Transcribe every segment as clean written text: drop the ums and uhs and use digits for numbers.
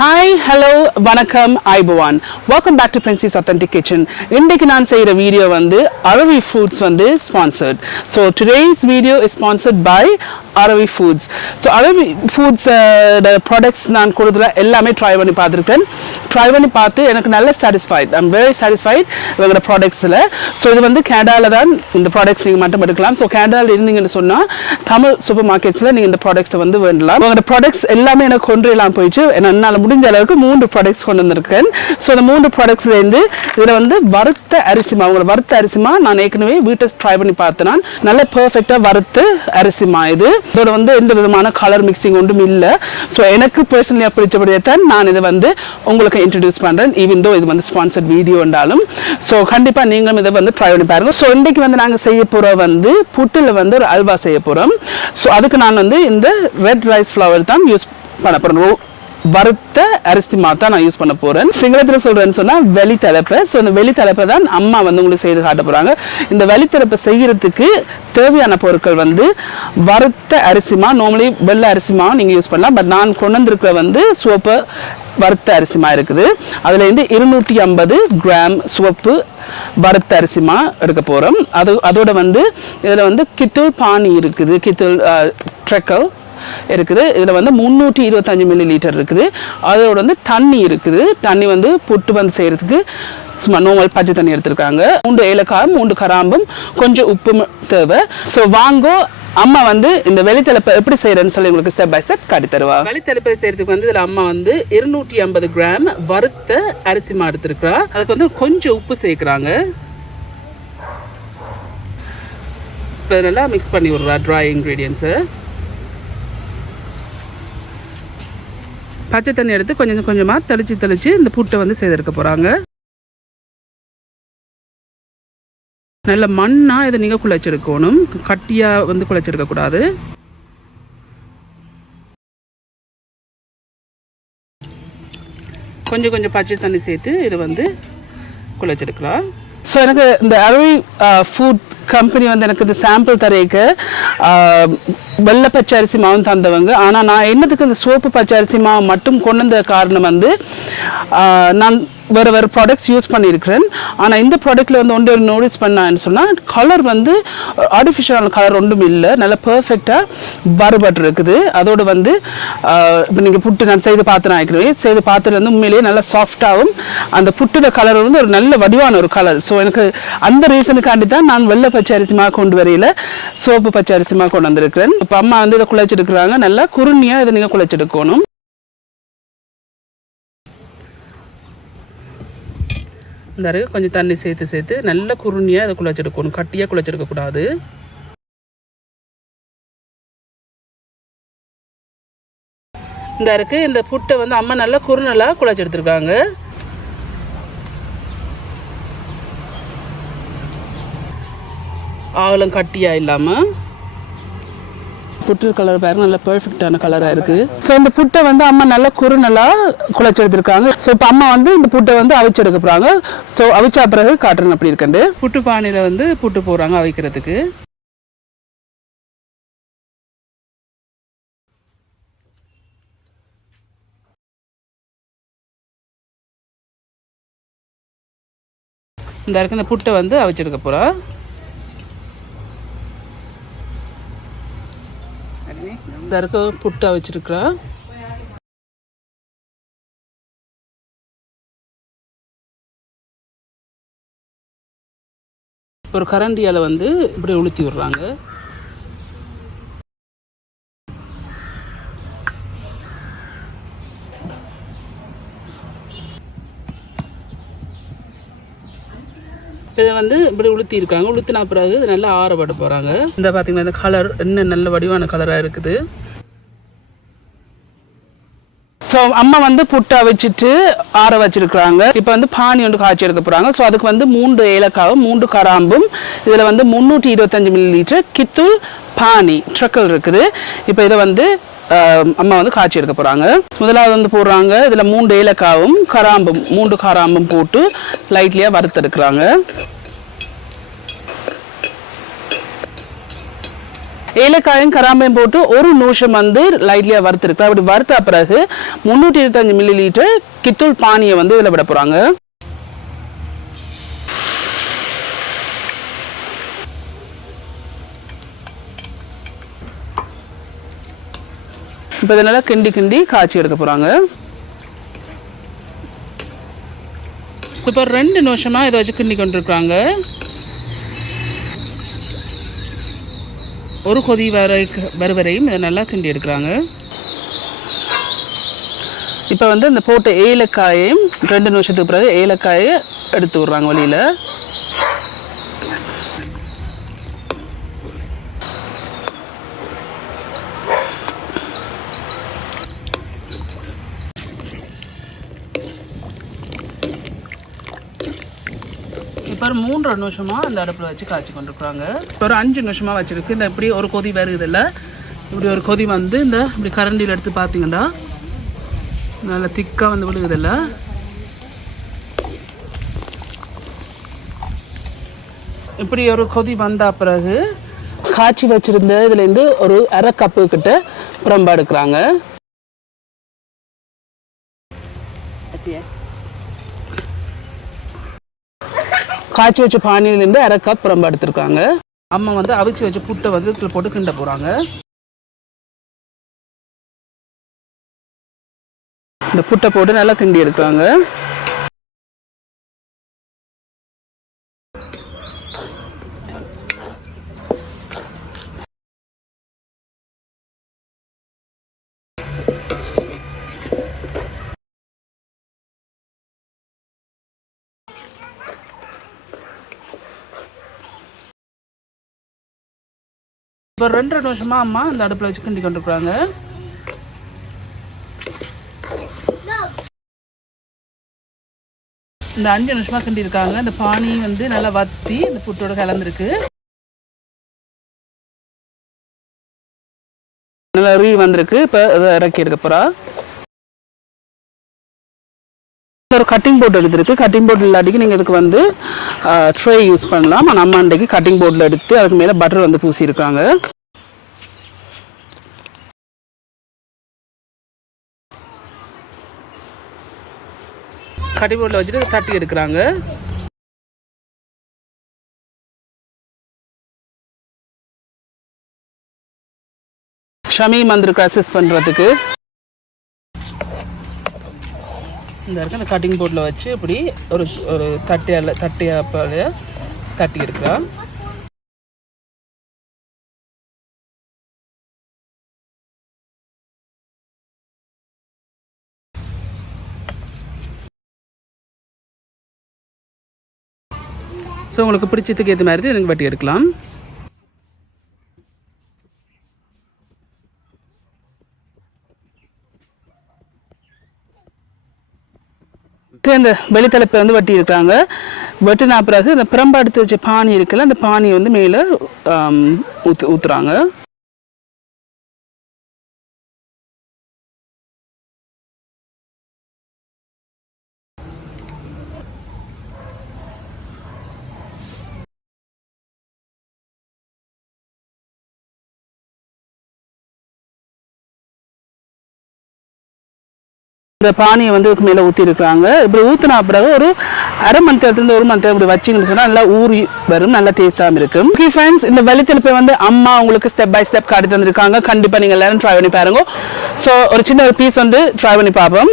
Hi, hello, வணக்கம், ஐபவான். Welcome back to Princess Authentic Kitchen. இன்னைக்கு நான் செய்யற வீடியோ வந்து Aravi Foods வந்து sponsored. So today's video is sponsored by Aravi Foods. So Aravi Foods the products நான் கொடுத்துற எல்லாமே try பண்ணி பார்த்துருக்கேன். ட்ரை பண்ணி பார்த்து எனக்கு நல்ல satisfied. I'm very satisfied இவங்களோட ப்ராடக்ட்ஸில். ஸோ இது வந்து கேனடாவில் தான் இந்த ப்ராடக்ட்ஸ் நீங்கள் மட்டும் எடுக்கலாம். ஸோ கேனடாவில் இருந்தீங்கன்னு சொன்னால் தமிழ் சூப்பர் மார்க்கெட்ஸில் நீங்கள் இந்த ப்ராடக்ட்ஸை வந்து வேண்டலாம். உங்களோட ப்ராடக்ட்ஸ் எல்லாமே எனக்கு கொன்றையெல்லாம் போயிடுச்சு. என்னால் முடிஞ்ச அளவுக்கு 3 ப்ராடக்ட்ஸ் கொண்டு வந்திருக்கேன். ஸோ இந்த 3 ப்ராடக்ட்ஸ்லேருந்து இதில் வந்து வறுத்த அரிசிமா, உங்களோட வறுத்த அரிசிமா நான் ஏற்கனவே வீட்டை ட்ரை பண்ணி பார்த்தேன். நான் நல்ல பெர்ஃபெக்டாக வறுத்த அரிசிமா இது. இதோட வந்து எந்த விதமான கலர் மிக்சிங் ஒன்றும் இல்லை. ஸோ எனக்கு பர்சனலியாக பிடிச்சபடியத்தான் நான் இதை வந்து உங்களுக்கு இன்ட்ரடியூஸ் பண்ணுறேன். ஈவன் தோ இது வந்து ஸ்பான்சர்ட் வீடியோ என்றாலும். ஸோ கண்டிப்பாக நீங்களும் இதை வந்து ட்ரை பண்ணி பாருங்கள். ஸோ இன்றைக்கு வந்து நாங்கள் செய்ய போகிற வந்து புட்டில் வந்து ஒரு அல்வா செய்ய போகிறோம். ஸோ அதுக்கு நான் வந்து இந்த ரெட் ரைஸ் ஃப்ளவர் தான் யூஸ் பண்ண போகிறேன். வறுத்த அரிசி மாத்தான் நான் யூஸ் பண்ண போறேன். சிங்களத்தில் சொல்றேன்னு சொன்னா வெளி தலைப்பை. ஸோ இந்த வெளி தலைப்பை தான் அம்மா வந்து உங்களுக்கு செய்து காட்ட போறாங்க. இந்த வெளி தலைப்பை செய்யறதுக்கு தேவையான பொருட்கள் வந்து வறுத்த அரிசிமா, நார்மலி வெள்ளை அரிசிமாவும் நீங்க யூஸ் பண்ணலாம். பட் நான் கொண்டு வந்திருக்கிற வந்து சிவப்பு வறுத்த அரிசிமா இருக்குது. அதுல இருந்து 250 கிராம் சிவப்பு வறுத்த அரிசிமா எடுக்க போறோம். அதோட வந்து இதுல வந்து கித்துள் பானி இருக்குது, கித்துள் ட்ரெக்கல் இருக்குது. இதில் வந்து 325 மில்லி லிட்டர் இருக்குது. அதோட வந்து தண்ணி இருக்குது. தண்ணி வந்து புட்டு வந்து செய்யறதுக்கு சும்மா நார்மல் பச்சை தண்ணி எடுத்துருக்காங்க. 3 ஏலக்காயும் 3 கராம்பும் கொஞ்சம் உப்பும் தேவை. ஸோ வாங்கோ, அம்மா வந்து இந்த வெளித்தலைப்பை எப்படி செய்யறேன்னு சொல்லி உங்களுக்கு ஸ்டெப் பை ஸ்டெப் காட்டி தருவா. வெளித்தலைப்பை செய்யறதுக்கு வந்து இதில் அம்மா வந்து 250 கிராம் வறுத்த அரிசிமா எடுத்துருக்கிறா. அதுக்கு வந்து கொஞ்சம் உப்பு சேர்க்குறாங்க. இப்போ நல்லா மிக்ஸ் பண்ணி விடுறா ட்ரை இன்க்ரீடியன்ஸை. பச்சை தண்ணி எடுத்து கொஞ்சம் கொஞ்சமாக தெளித்து இந்த புட்டை வந்து செய்தெடுக்க போகிறாங்க. நல்ல மண்ணாக இதை நீங்கள் குழைச்செடுக்கணும். கட்டியாக வந்து குழைச்செடுக்கக்கூடாது. கொஞ்சம் பச்சை தண்ணி சேர்த்து இதை வந்து குழைச்செடுக்கலாம். ஸோ எனக்கு இந்த அரவி ஃபுட் கம்பெனி வந்து எனக்கு இந்த சாம்பிள் தரைக்கு வெள்ளை பச்சை அரிசி மாவும் தந்தவங்க. ஆனால் நான் என்னத்துக்கு இந்த சோப்பு பச்சை அரிசி மாவு மட்டும் கொண்டு வந்த காரணம் வந்து நான் வேறு ப்ராடக்ட்ஸ் யூஸ் பண்ணியிருக்கிறேன். ஆனால் இந்த ப்ராடக்ட்டில் வந்து ஒன்று நோட்டீஸ் பண்ணான்னு சொன்னால் கலர் வந்து ஆர்டிஃபிஷியலான கலர் ஒன்றும் இல்லை, நல்லா பர்ஃபெக்டாக வறுபட்டு இருக்குது. அதோடு வந்து இப்போ நீங்கள் புட்டு நான் செய்து பார்த்து நான் செய்து பார்த்துட்டு வந்து உண்மையிலேயே நல்லா சாஃப்டாகவும் அந்த புட்டோட கலர் வந்து ஒரு நல்ல வடிவான ஒரு கலர். ஸோ எனக்கு அந்த ரீசனுக்காண்டி தான் நான் வெள்ளை பச்சை அரிசிமா கொண்டு வரையில் சோப்பு பச்சை அரிசிமா கொண்டு வந்திருக்கிறேன். இப்போ அம்மா வந்து இதை குழைச்செடுக்கிறாங்க. நல்லா குறுநியாக இதை நீங்கள் குழைச்செடுக்கணும். இந்த அருகு கொஞ்சம் தண்ணி சேர்த்து நல்ல குறுநியாக அதை குழைச்செடுக்கணும். கட்டியாக குழைச்செடுக்கக்கூடாது. இந்த அருக்கு இந்த புட்டை வந்து அம்மா நல்லா குறுநலாக குழைச்செடுத்துருக்காங்க. ஆகலம் கட்டியாக இல்லாமல் புட்டு கலர் பாருங்க, நல்ல பெர்ஃபெக்டான கலராக இருக்குது. ஸோ இந்த புட்டை வந்து அம்மா நல்லா குறுநலாக குழைச்செடுத்துருக்காங்க. ஸோ இப்போ அம்மா வந்து இந்த புட்டை வந்து அவிச்செடுக்க போகிறாங்க. ஸோ அவிச்சா பிறகு காட்டுறேன் அப்படி இருக்கண்டு. புட்டு பானையில் வந்து புட்டு போடுறாங்க அவிக்கிறதுக்கு. இந்த இருக்கு இந்த புட்டை வந்து அவிச்செடுக்க போகிறா. இந்த இருக்கு புட்டை வச்சிருக்கிறா. ஒரு கரண்டியால் வந்து இப்படி உளுத்தி விடுறாங்க. இப்போ இதை வந்து இப்படி உளுத்தி இருக்காங்க. உளுத்தினா பிறகு இது நல்லா ஆறப்பட போகிறாங்க. இந்த பார்த்தீங்கன்னா இந்த கலர் என்ன நல்ல வடிவான கலராக இருக்குது. ஸோ அம்மா வந்து புட்டை வச்சுட்டு ஆற வச்சிருக்கிறாங்க. இப்போ வந்து பானி ஒன்று காய்ச்சி எடுக்க போகிறாங்க. ஸோ அதுக்கு வந்து 3 ஏலக்காவும் 3 கராம்பும் இதில் வந்து 325 மில்லி லிட்டர் கித்துள் பானி ட்ரக்கல் இருக்குது. இப்போ இதை வந்து அம்மா வந்து காய்ச்சி எடுக்க போகிறாங்க. முதலாவது வந்து போடுறாங்க. இதில் 3 ஏலக்காவும் கராம்பும் 3 கராம்பும் போட்டு லைட்லியாக வறுத்தெடுக்கிறாங்க. ஏலக்காயும் கராம்பையும் போட்டு ஒரு நிமிஷம் வந்து லைட்லியாக வறுத்துருக்கு. அப்படி வறுத்த பிறகு 325 ml கித்தூள் பானியை வந்து இதில் விட போகிறாங்க. இப்போ இதனால கிண்டி கிண்டி காய்ச்சி எடுக்க போகிறாங்க. இப்போ 2 நிமிஷமாக இதை வச்சு கிண்டி கொண்டிருக்காங்க. ஒரு கொதி வரையும் இதை நல்லா கிண்டி எடுக்கிறாங்க. இப்போ வந்து இந்த போட்ட ஏலக்காயையும் 2 நிமிஷத்துக்கு பிறகு ஏலக்காயை எடுத்து விட்றாங்க வழியில். இப்போ 3 நிமிஷமாக அந்த அடுப்பில் வச்சு காய்ச்சி கொண்டிருக்குறாங்க. ஒரு 5 நிமிஷமாக வச்சுருக்கு. இந்த இப்படி ஒரு கொதி வருதில்ல, இப்படி ஒரு கொதி வந்து இந்த இப்படி கரண்டியில் எடுத்து பார்த்தீங்கன்னா நல்லா திக்காக வந்து விழுகுதில்ல. இப்படி ஒரு கொதி வந்த பிறகு காய்ச்சி வச்சுருந்த இதுலேருந்து ஒரு அரை கப்பு கிட்ட புறம்பா எடுக்கிறாங்க. காய்ச்சி வச்ச பானியிலேருந்து அரை கப் புறம்பா எடுத்துருக்காங்க. அம்மா வந்து அவிச்சு வச்ச புட்டை வந்து இதில் போட்டு கிண்ட போகிறாங்க. இந்த புட்டை போட்டு நல்லா கிண்டி எடுக்கிறாங்க. இப்போ 2 நிமிஷமாக அம்மா அந்த அடுப்பில் வச்சு கிண்டி கொண்டிருக்குறாங்க. இந்த 5 நிமிஷமாக கிண்டி இருக்காங்க. இந்த பானி வந்து நல்லா வத்தி இந்த புட்டோட கலந்துருக்கு. நல்லா வந்திருக்கு. இப்போ அதை இறக்கி எடுக்க போகிறா. ஒரு கட்டிங் போர்டு எடுத்துருக்கு. கட்டிங் போர்டு இல்லாட்டிக்கு நீங்கள் இதுக்கு வந்து ட்ரே யூஸ் பண்ணலாம். ஆனால் அம்மா அன்றைக்கு கட்டிங் போர்டில் எடுத்து அதுக்கு மேலே பட்டர் வந்து பூசியிருக்காங்க. கட்டிங் போர்டில் வச்சுட்டு தட்டி எடுக்கிறாங்க. ஷமீம் வந்திருக்கு அசிஸ்ட் பண்ணுறதுக்கு. இந்த இருக்க அந்த கட்டிங் போர்டில் வச்சு இப்படி ஒரு ஒரு தட்டியாக தட்டி இருக்கிறான். ஸோ உங்களுக்கு பிடிச்சதுக்கு ஏற்ற மாதிரி எனக்கு வட்டி எடுக்கலாம். இந்த வெளித்தலைப்பை வந்து வட்டி இருக்காங்க. வெட்டினா பிறகு இந்த பிரம்பு எடுத்து வச்ச பானி இருக்குல்ல, அந்த பானியை வந்து மேலே ஊற்றுறாங்க. இந்த பானியை வந்து மேலே ஊற்றிருக்காங்க. இப்படி ஊற்றினா பிறகு ஒரு அரை மணி நேரத்துலேருந்து 1 மணி நேரம் இப்படி வச்சிங்கன்னு சொன்னால் நல்லா ஊறி வரும், நல்லா டேஸ்ட்டாகவும் இருக்கும். ஓகே ஃப்ரெண்ட்ஸ், இந்த வெளித்தெளிப்பை வந்து அம்மா உங்களுக்கு ஸ்டெப் பை ஸ்டெப் காட்டி தந்திருக்காங்க. கண்டிப்பாக நீங்கள் எல்லாரும் ட்ரை பண்ணி பாருங்க. ஸோ ஒரு சின்ன ஒரு பீஸ் வந்து ட்ரை பண்ணி பார்ப்போம்.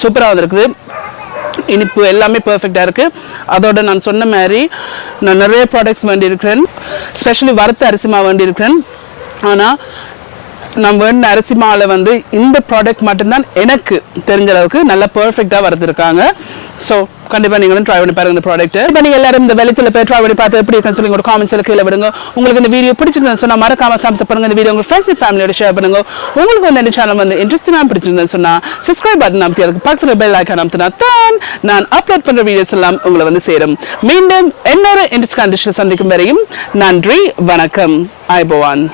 சூப்பராக வந்துருக்குது. இனிப்பு எல்லாமே பர்ஃபெக்டாக இருக்குது. அதோட நான் சொன்ன மாதிரி நான் நிறைய ப்ராடக்ட்ஸ் வேண்டியிருக்கிறேன். ஸ்பெஷலி வறுத்த அரிசி மாவு வேண்டியிருக்கிறேன். ஆனால் நம்ம வேணுன அரிசி மாவுல வந்து இந்த ப்ராடக்ட் மட்டும்தான் எனக்கு தெரிஞ்ச அளவுக்கு நல்லா பெர்ஃபெக்ட்டா வறுத்துருக்காங்க. ஸோ கண்டிப்பா நீங்களும் ட்ரை பண்ணி பாருங்க இந்த ப்ராடக்ட். இப்போ நீங்க எல்லாரும் இந்த வெளித்துல போய் ட்ரை பண்ணி பார்த்து எப்படி இருக்குன்னு சொல்லி ஒரு காமெண்ட்ஸ்ல கீழே விடுங்க. உங்களுக்கு இந்த வீடியோ பிடிச்சிருந்தா சொன்னா மறக்காம thumbs பண்ணுங்க. இந்த வீடியோ உங்க ஃப்ரெண்ட்ஸ் அண்ட் ஃபேமிலியோட ஷேர் பண்ணுங்க. உங்களுக்கு வந்து இந்த சேனல் வந்து இன்ட்ரெஸ்டிங்கா பிடிச்சிருந்தா சொன்னா சப்ஸ்கிரைப் பட்டன் அமைத்தி அதுக்கு பக்கத்துல பெல் ஐகான் அமைத்தினா தான் நான் அப்லோட் பண்ற வீடியோஸ் எல்லாம் உங்களை வந்து சேரும். மீண்டும் இன்னொரு இன்ட்ரெஸ்டிங் கண்டிஷன் சந்திக்கும் வரையும் நன்றி, வணக்கம், ஐபோவான்.